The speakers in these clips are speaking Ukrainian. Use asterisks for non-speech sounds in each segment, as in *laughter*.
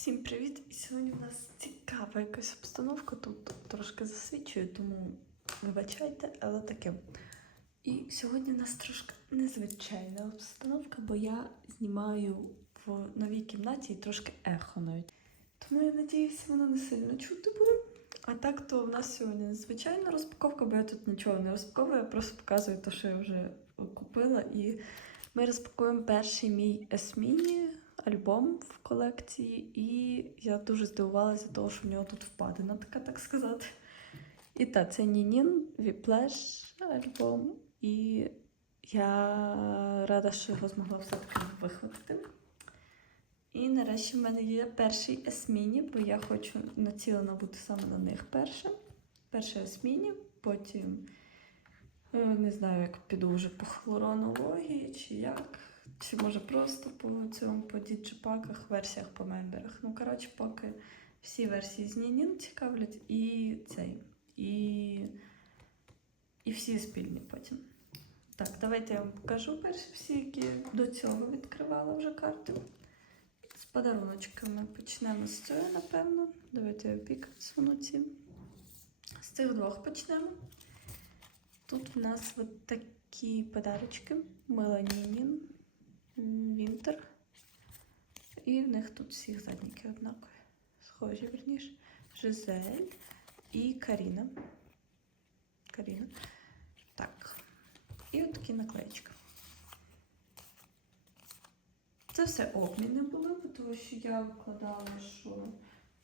Всім привіт! І сьогодні в нас цікава якась обстановка. Тут трошки засвічую, тому вибачайте, але таке. І сьогодні в нас трошки незвичайна обстановка, бо я знімаю в новій кімнаті і трошки ехо навіть. Тому я надіюся, воно не сильно чути буде. А так то в нас сьогодні незвичайна розпаковка, бо я тут нічого не розпаковую, я просто показую те, що я вже купила. І ми розпакуємо перший мій Есміні альбом в колекції, і я дуже здивувалася того, що в нього тут впадина, така так сказати. І так, це Нінін Віплеш альбом, і я рада, що його змогла все-таки вихватити. І нарешті в мене є перший Есміні, бо я хочу націлена бути саме на них першим. Перший Есміні, потім е, не знаю, як піду вже по хлоронології чи як. Чи може просто по цьому по діджипаках, версіях по мемберах. Ну, коротше, поки всі версії з Нінін цікавлять, і цей, і, і всі спільні потім. Так, давайте я вам покажу перші всі, які до цього відкривала вже карти. З подаруночками почнемо з цього, напевно. Давайте я пік ці. З цих двох почнемо. Тут в нас от такі подарочки. Меланінін. Вінтер. І в них тут всіх задніки однакові. Схожі, верніше. Жизель і Каріна. Каріна. Так. І от такі наклеїчки. Це все обміни були, тому що я вкладала, що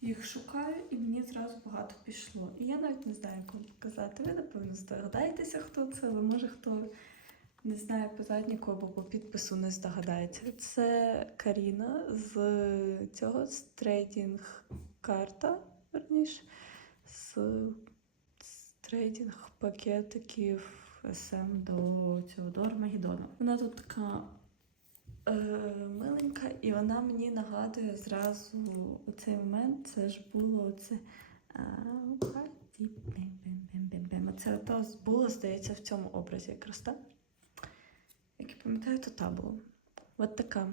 їх шукаю, і мені зразу багато пішло. І я навіть не знаю, як показати. Ви, напевно, здогадаєтеся, хто це, але може хто не знає по задніку або по підпису не здогадається. Це Каріна з цього з трейдинг карта, верніше, з, з трейдинг пакетиків СМ до цього до Армагеддона. Вона тут така е, миленька, і вона мені нагадує зразу у цей момент. Це ж було це. Це то було, здається, в цьому образі якраз так. Як я пам'ятаю, то та була. От така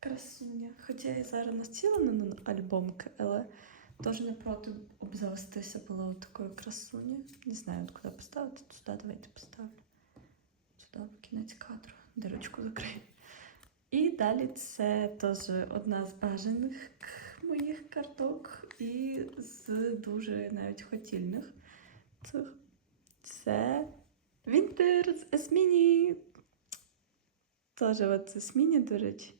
красуня. Хоча я зараз націлена на альбомки, але теж не проти обзавестися була от такою красунею. Не знаю, куди поставити. Сюди давайте поставлю. Сюди в кінець кадру. Дирочку закрию. І далі це теж одна з бажаних моїх карток і з дуже навіть хотільних. Це Вінтер з Есміні. Теж от Есміні, до речі.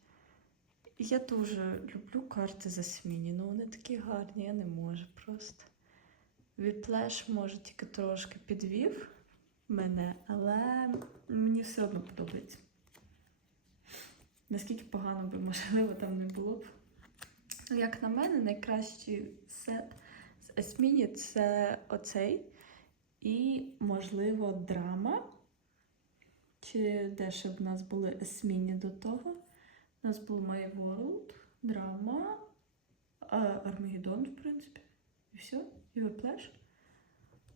Я дуже люблю карти з Есміні, ну вони такі гарні, я не можу просто. Віплеш може тільки трошки підвів мене, але мені все одно подобається. Наскільки погано би, можливо, там не було б. Як на мене, найкращий сет з Есміні це оцей. І, можливо, драма. Чи де ще в нас були Есміні до того? У нас був My World, драма, Армагеддон, в принципі. І все, і Whiplash.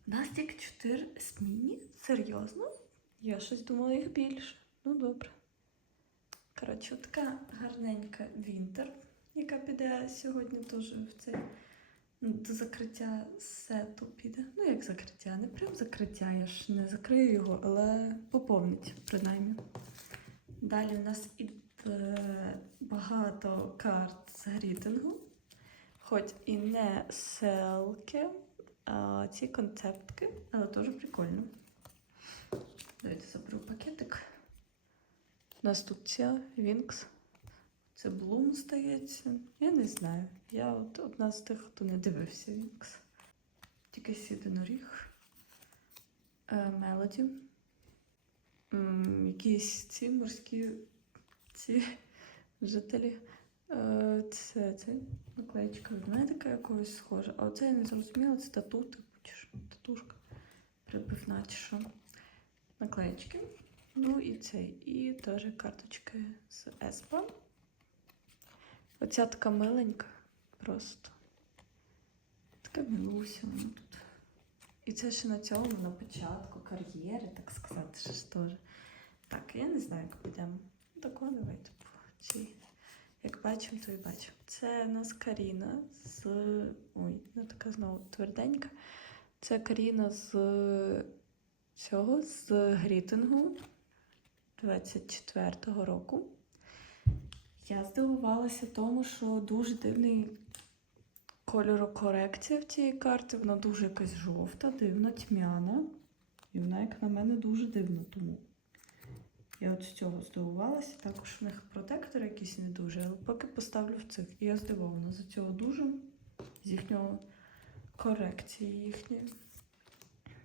У нас тільки 4 Есміні? Серйозно? Я щось думала їх більше. Ну, добре. Коротше, така гарненька Вінтер, яка піде сьогодні теж в цей до закриття сету піде. Ну, як закриття, не прям закриття, я ж не закрию його, але поповнить, принаймні. Далі у нас іде багато карт з грітингу, хоч і не селки, а ці концептки, але теж прикольно. Давайте заберу пакетик. У нас тут ця Вінкс. Це Блум, здається. Я не знаю. Я от одна з тих, хто не дивився Вінкс. Тільки єдиноріг. Мелоді. Якісь ці морські ці жителі. Е, Це, це наклеєчка від медика якогось схожа. А оце я не зрозуміла, це тату, типу, чи що? Татушка. Прибивна чи що. Наклеєчки. Ну і цей. І теж карточки з Еспа. Оця така миленька просто. Така милуся вона тут. І це ще на цьому, на початку кар'єри, так сказати, ще ж теж. Так, я не знаю, як підемо. Давайте по. Як бачимо, то і бачимо. Це у нас Каріна з. Ой, не така знову тверденька. Це Каріна з цього, з грітингу 24-го року. Я здивувалася тому, що дуже дивний кольорокорекція в цієї карти. Вона дуже якась жовта, дивна, тьмяна. І вона, як на мене, дуже дивна тому. Я от з цього здивувалася. Також в них протектор якийсь не дуже, але поки поставлю в цих. І я здивована за цього дуже, з їхнього корекції їхньої.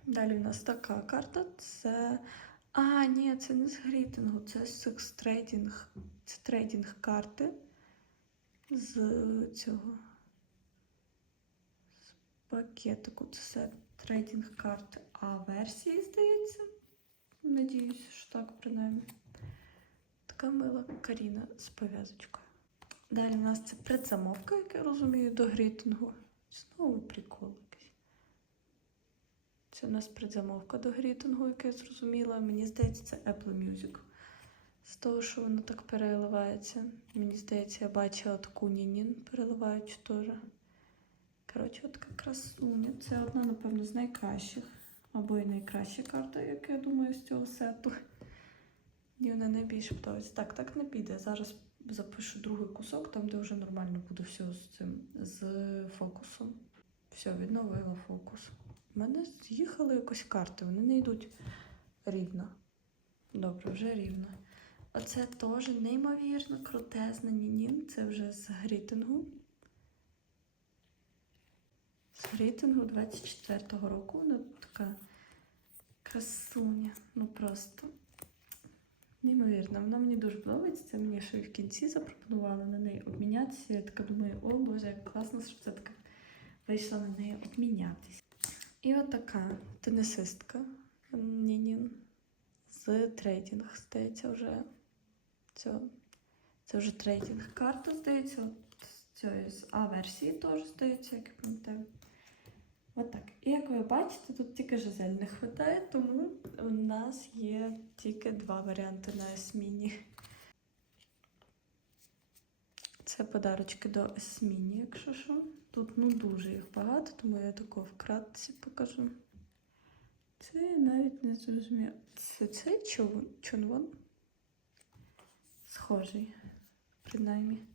Далі в нас така карта. Це. А, ні, це не з грітингу, це з Trading. Це трейдинг карти з цього. З пакетику. Це все трейдинг карти А версії, здається. Надіюсь, що так принаймні. Така мила Каріна з пов'язочкою. Далі у нас це предзамовка, як я розумію, до грітингу. Знову прикол якийсь. Це у нас предзамовка до грітингу, як я зрозуміла. Мені здається, це Apple Music. З того, що воно так переливається. Мені здається, я бачила таку Нінін переливаючу теж. Коротше, от така красуня. Це одна, напевно, з найкращих. Або і найкраща карта, як я думаю, з цього сету. Мені вона найбільше подобається. Так, так не піде. Зараз запишу другий кусок, там, де вже нормально буде все з цим, з фокусом. Все, відновила фокус. У мене з'їхали якось карти, вони не йдуть рівно. Добре, вже рівно. Оце теж неймовірно крутезна Нінін. Це вже з грітингу. З грітингу 24-го року. Вона така красуня. Ну просто неймовірно. Вона мені дуже подобається. Це мені ще в кінці запропонували на неї обмінятися. Я така думаю, о Боже, як класно, що це така вийшла на неї обмінятися. І от така тенісистка Нінін з трейдинг, здається, вже. Це, це вже трейдинг карта, здається. От з А-версії теж здається, як я пам'ятаю. От. І як ви бачите, тут тільки жизель не вистачає, тому у нас є тільки два варіанти на есміні. Це подарочки до есміні, якщо що. Тут ну дуже їх багато, тому я тако вкратці покажу. Це я навіть не зрозуміла. Це цей чонвон? Схожий, принаймні.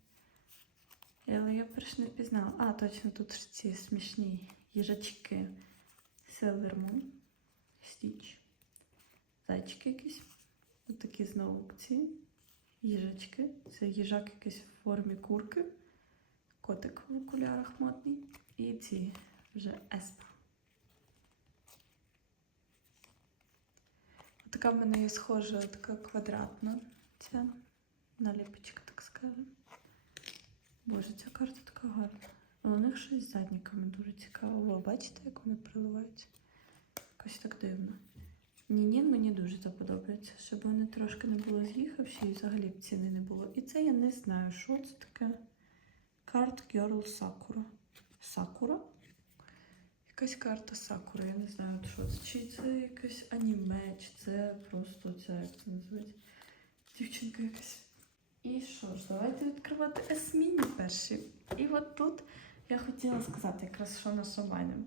Але я перш не впізнала. А, точно, тут ж ці смішні їжачки. Sailor Moon, Стіч. Зайчики якісь. Ось такі знову ці їжачки. Це їжак якийсь в формі курки. Котик в окулярах модний. І ці вже еспа. Така в мене є схожа, така квадратна. Ця наліпочка, так скажемо. Боже, ця карта така гарна. А у них щось з задніками дуже цікаво. Бачите, як вони приливаються? Якось так дивно. Ні-ні, мені дуже це подобається, щоб вони трошки не було з'їхавші і взагалі б ціни не було. І це я не знаю, що це таке. Card Girl Sakura. Sakura? Якась карта Сакура, я не знаю, що це. Чи це якесь аніме, чи це просто ця, як це називається, дівчинка якась. І що ж, давайте відкривати есміні перші. І от тут я хотіла сказати якраз, що на шаманем.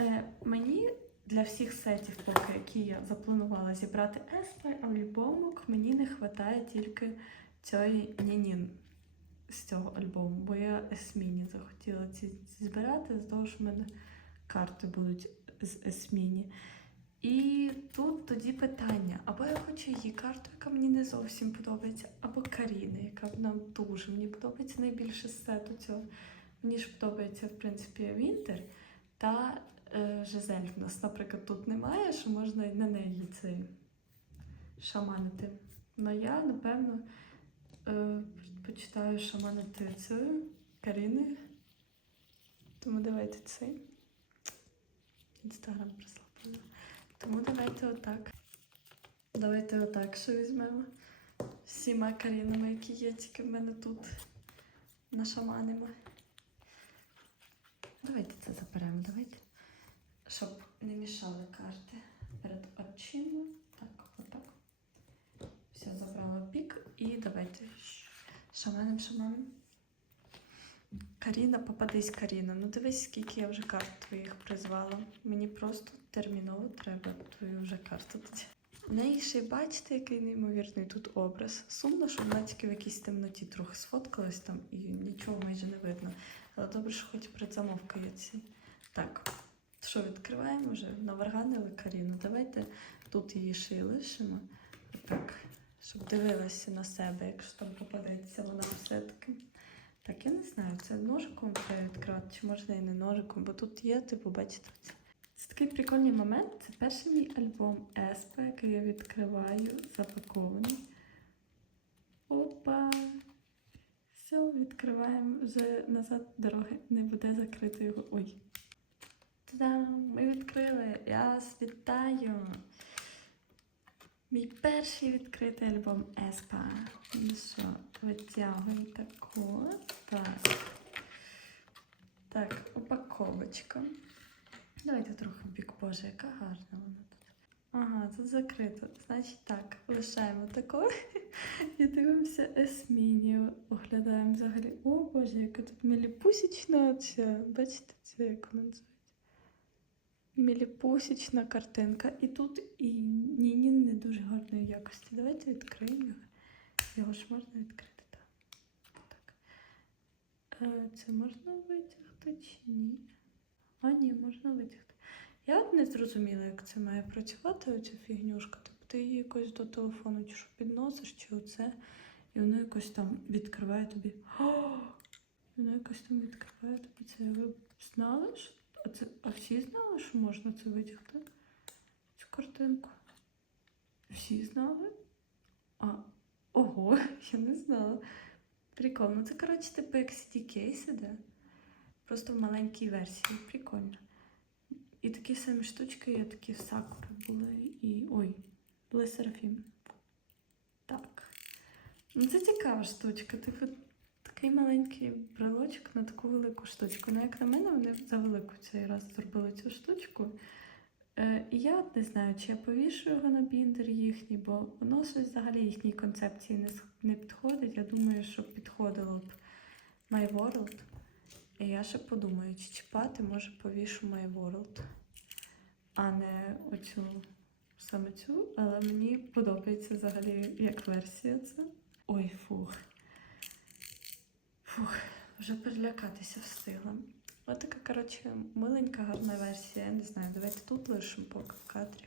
Е, мені для всіх сетів, поки які я запланувала зібрати еспай, альбомок, мені не вистачає тільки цієї Нінін з цього альбому, бо я есміні захотіла ці збирати, з того, що в мене карти будуть з есміні. І тут тоді питання: або я хочу її карту, яка мені не зовсім подобається, або Каріни, яка нам дуже мені подобається найбільше з сету цього. Мені ж подобається, в принципі, Вінтер та е, Жизель. В нас, наприклад, тут немає, що можна на неї цей шаманити. Ну я, напевно, е, предпочитаю шаманити цю Каріни. Тому давайте цей. Інстаграм прислав. Тому давайте отак. Давайте отак ще візьмемо. Всіма карінами, які є, тільки в мене тут нашаманимо. Давайте це заберемо, давайте. Щоб не мішали карти перед очима. Так, отак. Все, забрала пік. І давайте. Шаманем, шаманем. Каріна, попадись, Каріна. Ну дивись, скільки я вже карт твоїх призвала. Мені просто терміново треба твою вже карту. В неї бачите, який неймовірний тут образ. Сумно, що вона в якійсь темноті трохи сфоткалась там і нічого майже не видно. Але добре, що хоч предзамовка ці. Так, що відкриваємо вже? Наварганили Каріну. Давайте тут її ще й лишимо. Так, щоб дивилася на себе, якщо там попадеться вона все-таки. Так, я не знаю, це ножиком треба відкривати, чи можна і не ножиком, бо тут є, типу, бачите, це. Такий прикольний момент. Це перший мій альбом Еспа, який я відкриваю, запакований. Опа! Все, відкриваємо вже назад дороги, не буде закрито його. Ой. Та-дам! Ми відкрили! Я вас вітаю! Мій перший відкритий альбом Еспа. Ну що, витягуємо таку. Так. Так, упаковочка. Давайте трохи бік Боже, яка гарна вона тут. Ага, тут закрито. Значить так, лишаємо таку. І дивимося есмінію. Оглядаємо взагалі. О Боже, яка тут міліпусічна ця. Бачите, це як вона називається? Міліпусічна картинка. І тут і Нінін не дуже гарної якості. Давайте відкриємо його. Ж можна відкрити, так. так. Е, Це можна витягти чи ні? А, ні, можна витягти. Я от не зрозуміла, як це має працювати, оця фігнюшка. Тобто ти її якось до телефону чи що підносиш, чи оце, і воно якось там відкриває тобі. О! Воно якось там відкриває тобі це. Ви знали, що а, це... а всі знали, що можна це витягти? Цю картинку. Всі знали? А, ого, *laughs* я не знала. Прикольно. Це, коротше, типу як CD-кейс іде. Просто в маленькій версії. Прикольно. І такі самі штучки є, такі в сакури були. І. Ой, були серафім. Так. Ну це цікава штучка. Типу, такий маленький брелочок на таку велику штучку. Ну, як на мене, вони за велику цей раз зробили цю штучку. Е, я не знаю, чи я повішу його на біндер їхній, бо воно щось взагалі їхній концепції не, не підходить. Я думаю, що підходило б My World. І я ще подумаю, чи чіпати, може повішу My World, а не оцю саме цю, але мені подобається взагалі як версія це. Ой, фух. Фух, вже перелякатися встигла. Ось така, коротше, миленька, гарна версія. Я не знаю, давайте тут лишимо поки в кадрі.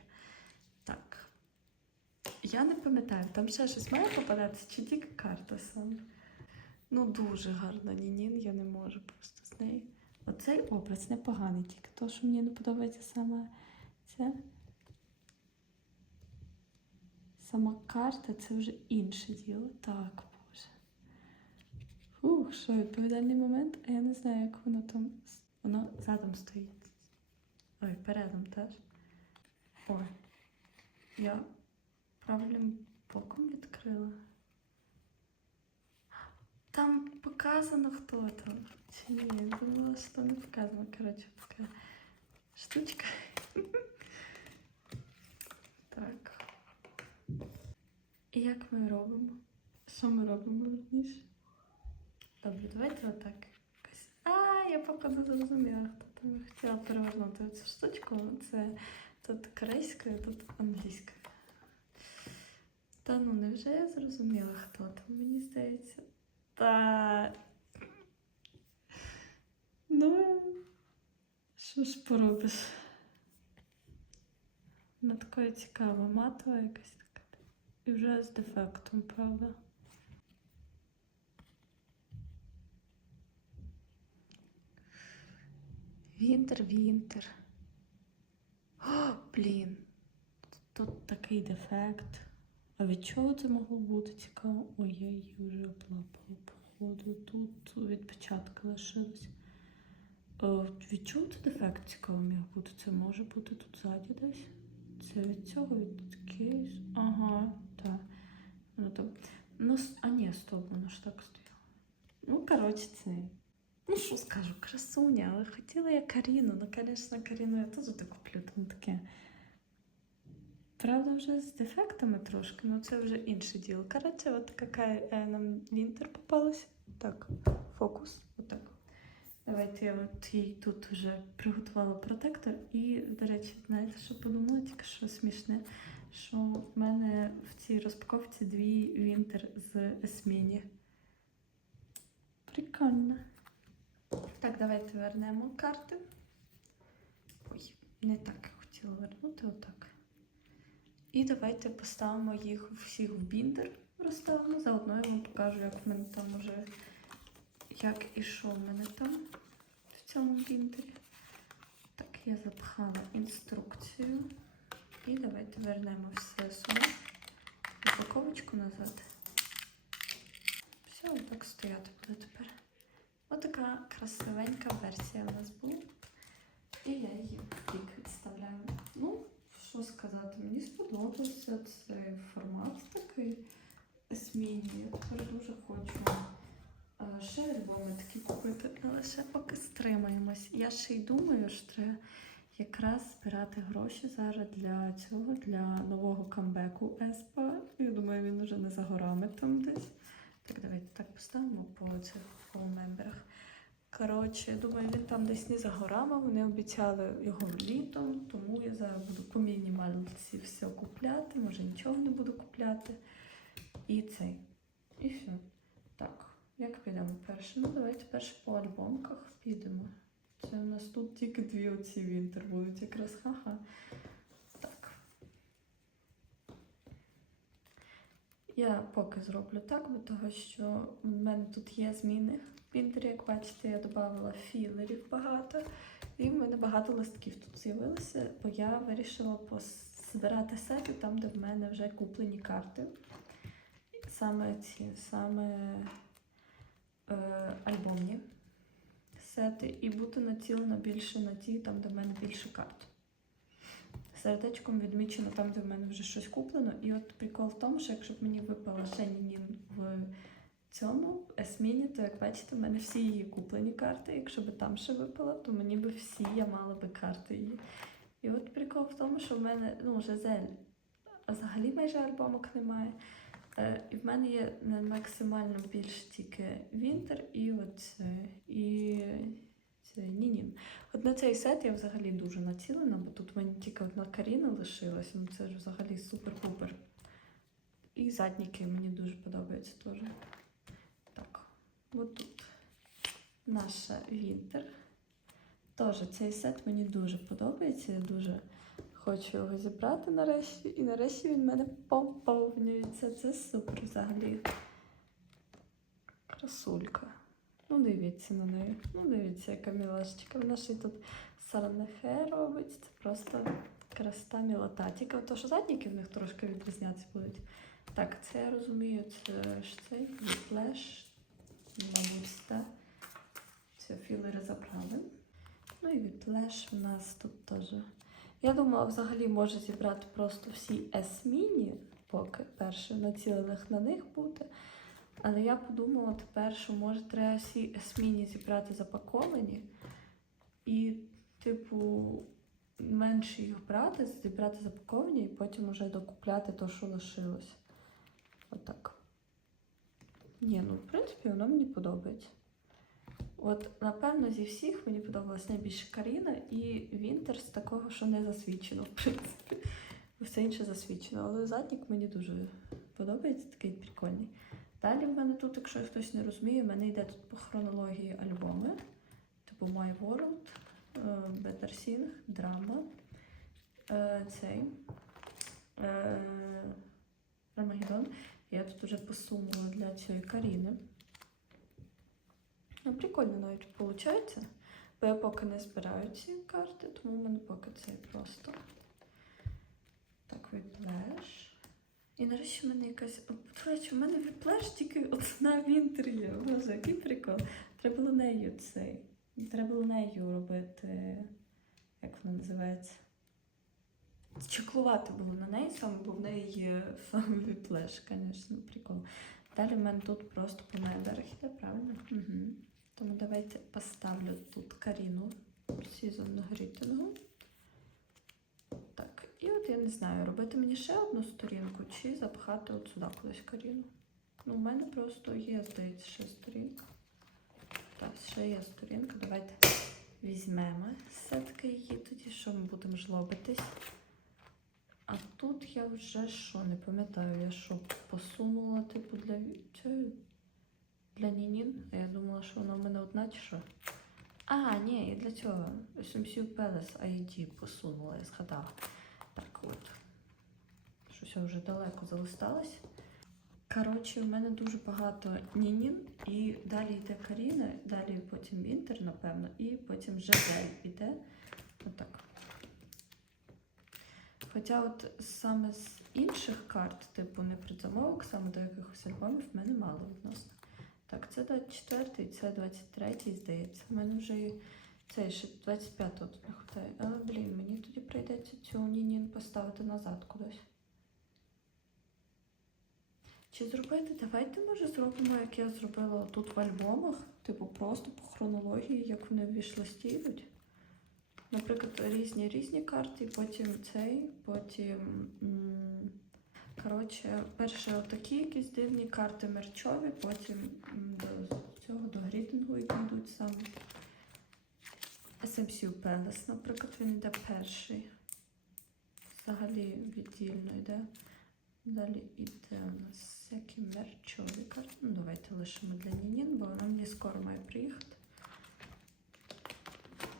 Так. Я не пам'ятаю, там ще щось має попадатися, чи тільки карта саме. Ну, дуже гарна Нінін, я не можу просто з нею. Оцей образ непоганий, тільки то, що мені не подобається саме це. Сама карта це вже інше діло. Так, боже. Що відповідальний момент, а я не знаю, як воно там. Воно задом стоїть. Ой, передом теж. Ой. Я правильним боком відкрила. Там показано, хто там. Чи ні? Я думала, що там не показано. Коротше, така штучка. *laughs* Так. І як ми робимо? Що ми робимо верніше? Добре, давайте отак. А, я поки не зрозуміла, хто там хотіла перевернути цю штучку. Це тут корейська, тут англійська. Та ну невже я зрозуміла, хто там, мені здається. Та. Ну, що ж поробиш? Вона така цікава, матова якась така. І вже з дефектом, правда? Вінтер, вінтер. О, блін. Тут такий дефект. А від чого це могло бути цікаво? Ой, я її вже облапала, походу. Тут відпечатки лишились. Е, від чого це дефект цікаво міг бути? Це може бути тут ззаді десь? Це від цього, від кейс. Ага, так. Ну, то... ну, а ні, стоп, воно ж так стояло. Ну, коротше, це. Ну, що скажу, красуня, але хотіла я Каріну. Ну, звісно, Каріну я теж так куплю, там таке. Правда, вже з дефектами трошки, ну це вже інше діло. Коротше, от така е, нам лінтер попалась. Так, фокус. Отак. Давайте я от їй тут вже приготувала протектор. І, до речі, знаєте, що подумала, тільки що смішне, що в мене в цій розпаковці дві вінтер з Есміні. Прикольно. Так, давайте вернемо карти. Ой, не так я хотіла вернути, отак. І давайте поставимо їх всіх в біндер, розставимо. Заодно я вам покажу, як в мене там уже, як і що в мене там в цьому біндері. Так, я запхала інструкцію. І давайте вернемо все сюди. Упаковочку назад. Все, отак стояти буде тепер. Отака красивенька версія в нас була. І я її в бік відставляю. Ну, що сказати, мені сподобався цей формат такий змінює. Тепер дуже хочу е, ще альбоми такі купити, але ще поки стримаємось. Я ще й думаю, що треба якраз збирати гроші зараз для цього, для нового камбеку Еспа. Я думаю, він уже не за горами там десь. Так, давайте так поставимо по цих полмеберах. Коротше, думаю, він там десь не за горами. Вони обіцяли його літом, тому я зараз буду по мінімальці все купляти, може нічого не буду купляти. І цей. І все. Так, як підемо перше? Ну, давайте перше по альбомках підемо. Це у нас тут тільки дві оці вінтер будуть якраз ха-ха. Так. Я поки зроблю так, бо того, що в мене тут є зміни. В Пінтері, як бачите, я додавала філерів багато, і в мене багато листків тут з'явилося, бо я вирішила збирати сети там, де в мене вже куплені карти. Саме ці, саме е, альбомні сети, і бути націлена більше на ті, там, де в мене більше карт. Сердечком відмічено там, де в мене вже щось куплено. І от прикол в тому, що якщо б мені випала ще Нінін в цьому Есміні, то як бачите, в мене всі її куплені карти. Якщо б там ще випала, то мені би всі я мала би карти її. І от прикол в тому, що в мене ну, Жизель взагалі майже альбомок немає. Е, І в мене є максимально більш тільки Вінтер і от, і це Нінін. От на цей сет я взагалі дуже націлена, бо тут в мене тільки одна Каріна лишилась, ну це ж взагалі супер-пупер. І задніки мені дуже подобаються теж. Так, от тут наша Вінтер. Теж цей сет мені дуже подобається. Я дуже хочу його зібрати нарешті. І нарешті він в мене поповнюється. Це супер взагалі. Красулька. Ну, дивіться на неї. Ну, дивіться, яка мілашечка. Вона ще й тут саранехе робить. Це просто красота мілота. Тільки то, що задніки в них трошки відрізнятися будуть. Так, це я розумію, це ж цей флеш. Мабуть, так. Все, філери забрали. Ну і від флеш у нас тут теж. Я думала, взагалі може зібрати просто всі S-міні, поки перше націлених на них бути. Але я подумала тепер, що може треба всі S-міні зібрати запаковані і, типу, менше їх брати, зібрати запаковані і потім вже докупляти то, що лишилось. Отак. Ні, ну в принципі, воно мені подобається. От, напевно, зі всіх мені подобалась найбільше Каріна і Вінтер з такого, що не засвідчено, в принципі. Все інше засвідчено. Але заднік мені дуже подобається, такий прикольний. Далі в мене тут, якщо хтось не розуміє, в мене йде тут по хронології альбоми. Типу My World, е, Better Sing, Драма, е, цей Рамагеддон. Я тут вже посунула для цієї Каріни. Ну, прикольно навіть виходить. Бо я поки не збираю ці карти, тому в мене поки це просто. Так, виплеш. І нарешті в мене якась. Речі, в мене виплеш тільки одна вінтер є. Боже, який прикол. Треба було нею цей. Треба було нею робити. Як вона називається? Чеклувати було на неї саме, бо в неї є *laughs* саме виплеш, звісно, прикол. Далі в мене тут просто по медарах іде, правильно? Угу. Тому давайте поставлю тут Каріну сезонну грітингу. І от я не знаю, робити мені ще одну сторінку чи запхати от сюди кудись Каріну. Ну, у мене просто є, здається, ще сторінка. Так, ще є сторінка. Давайте візьмемо все-таки її тоді, що ми будемо жлобитись. А тут я вже що, не пам'ятаю, я що посунула, типу, для для Нінін. Я думала, що вона в мене одна чи що. А, ні, і для цього SMC Palace ID посунула, я згадала. От. Щось вже далеко залисталась. Коротше, в мене дуже багато Нінін, і далі йде Каріна, далі потім Вінтер, напевно, і потім Жадель іде. Отак. Хоча от саме з інших карт, типу не предзамовок, саме до якихось альбомів, в мене мало відносно. Так, це 24-й, це 23-й, здається. У мене вже і цей ще 25-го тут не хватає. Але, блін, мені тоді прийдеться цю Нінін поставити назад кудись. Чи зробити? Давайте, може, зробимо, як я зробила тут в альбомах. Типу, просто по хронології, як вони в вішлисті йдуть. Наприклад, різні різні карти, потім цей, потім. Коротше, перше отакі якісь дивні карти мерчові, потім до цього до грідингу, які йдуть саме. SMC Palace, наприклад, він йде перший. Взагалі віддільно йде. Далі йде у нас всякі мерчові карти. Ну, давайте лишимо для Нінін, бо вона мені скоро має приїхати.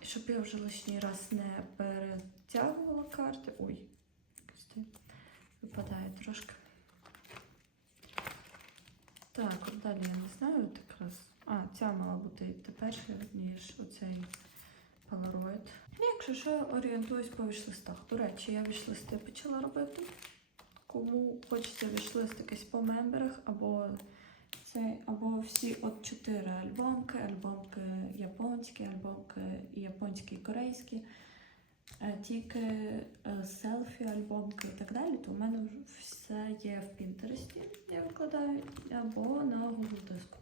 І Щоб я вже лишній раз не перетягувала карти. Ой, випадає трошки. Так, от далі я не знаю, от якраз. А, ця мала бути теперше, ніж оцей Polaroid. Ну, якщо що, орієнтуюсь по вішлистах. До речі, я вішлисти почала робити. Кому хочеться вішлист якийсь по мемберах, або або всі от чотири альбомки, альбомки японські, альбомки японські і корейські, е, тільки е, селфі, альбомки і так далі, то в мене все є в Пінтересті, я викладаю, або на Google диску.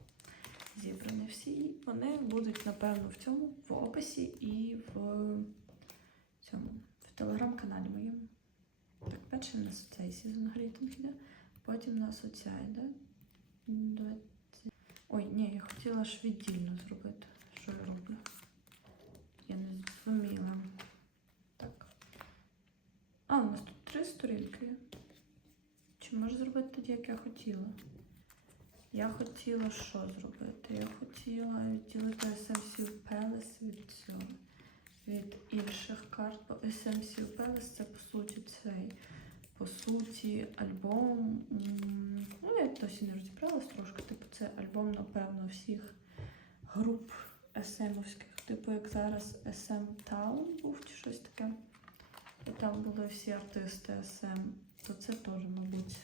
Вони будуть, напевно, в цьому, в описі і в цьому, в телеграм-каналі моєму. Так, перший у нас цей сезон грітинг йде, потім у нас оця йде. Двадцять- Ой, ні, я хотіла ж віддільно зробити. Що я роблю? Я не зрозуміла. Так. А, у нас тут три сторінки. Чи можу зробити тоді, як я хотіла? Я хотіла що зробити? Я хотіла відділити SMC Palace від цього. Від інших карт, SMC Palace це по суті цей. По суті, альбом. Ну, я досі не розібралась трошки. Типу, це альбом, напевно, всіх груп SM-овських. Типу, як зараз SM Town був чи щось таке. І там були всі артисти SM. То це теж, мабуть,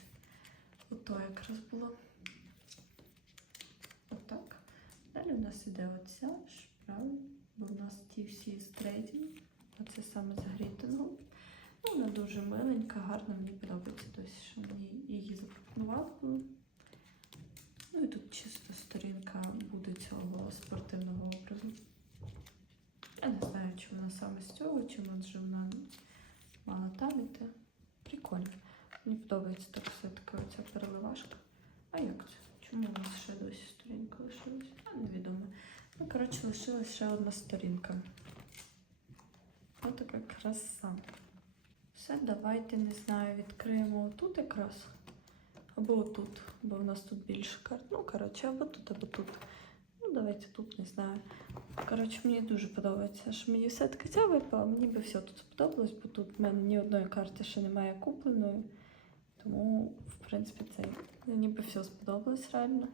ото якраз було. Отак. Далі у нас іде оця ж, правильно? Бо в нас ті всі з трейдинг. Оце саме з грітингом. Ну, вона дуже миленька, гарна, мені подобається досі, що мені її запропонували. Ну і тут чисто сторінка буде цього спортивного образу. Я не знаю, чи вона саме з цього, чи може вона мала там іти. Прикольно. Мені подобається так все-таки оця переливашка. А як це? Чому у нас ще досі сторінка лишилась? Ну, коротше, лишилась ще одна сторінка. Ось така краса. Все, давайте, не знаю, відкриємо тут якраз. Або отут, бо в нас тут більше карт. Ну, коротше, або тут, або тут. Ну, давайте тут, не знаю. Коротше, мені дуже подобається, що мені все-таки ця випала. Мені би все тут сподобалось, бо тут в мене ні одної карти ще немає купленої. Тому, в принципі, це мені би все сподобалось реально.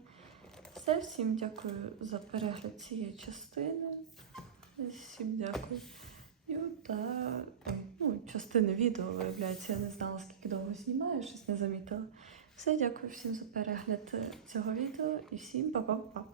Все, всім дякую за перегляд цієї частини. Всім дякую. Та ой, ну, частини відео, виявляється, я не знала, скільки довго знімаю, щось не замітила. Все, дякую всім за перегляд е, цього відео і всім па-па-па.